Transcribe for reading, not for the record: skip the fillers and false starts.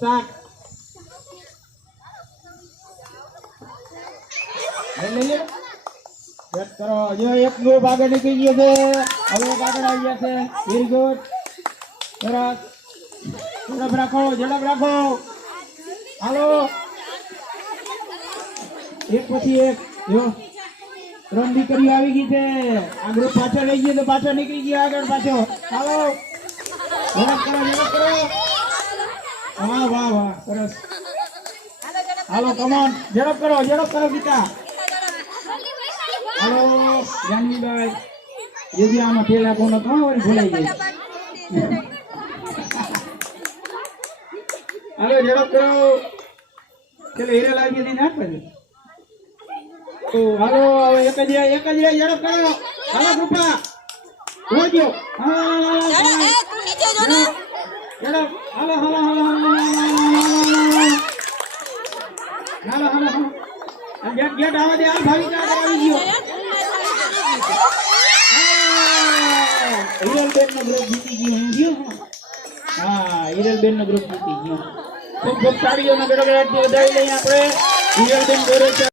start લે set કરો જો એક ગ્રુપ આગળ નીકળી ગયો છે હવે એક આગળ આવી ગયા છે વેરી ગુડ સરસ ઝડપ રાખો હાલો એક પછી એક જો 3 દીકરીઓ આવી ગઈ છે આ ગ્રુપ પાછળ લઈ ગયો તો પાછળ નીકળી ગયો આગળ પાછો હાલો ઝડપ કરો વાહ વાહ વાહ સરસ હાલો કમ ઓન ઝડપ કરો ગીતા હાલો જાનવીભાઈ જે આમાં પેલા કોનો કોણ વળી ભૂલાઈ ગઈ હાલો ઝડપ કરો ચલો હીરા લાવી દીધી ના પડે તો હાલો હવે એક જ ઝડપ કરો હાલો કૃપા હોજો ઝડપ હાલો ગેટ આવા દે આ ભાવિકા આવી ગયો હિરલબેન નો ગ્રુપ જીતી ગયો હા હિરલબેન નો ગ્રુપ જીતી ગયો ખૂબ તાળીઓનો ગડગડાટ વધાવી લઈએ આપણે હિરલબેન દોરે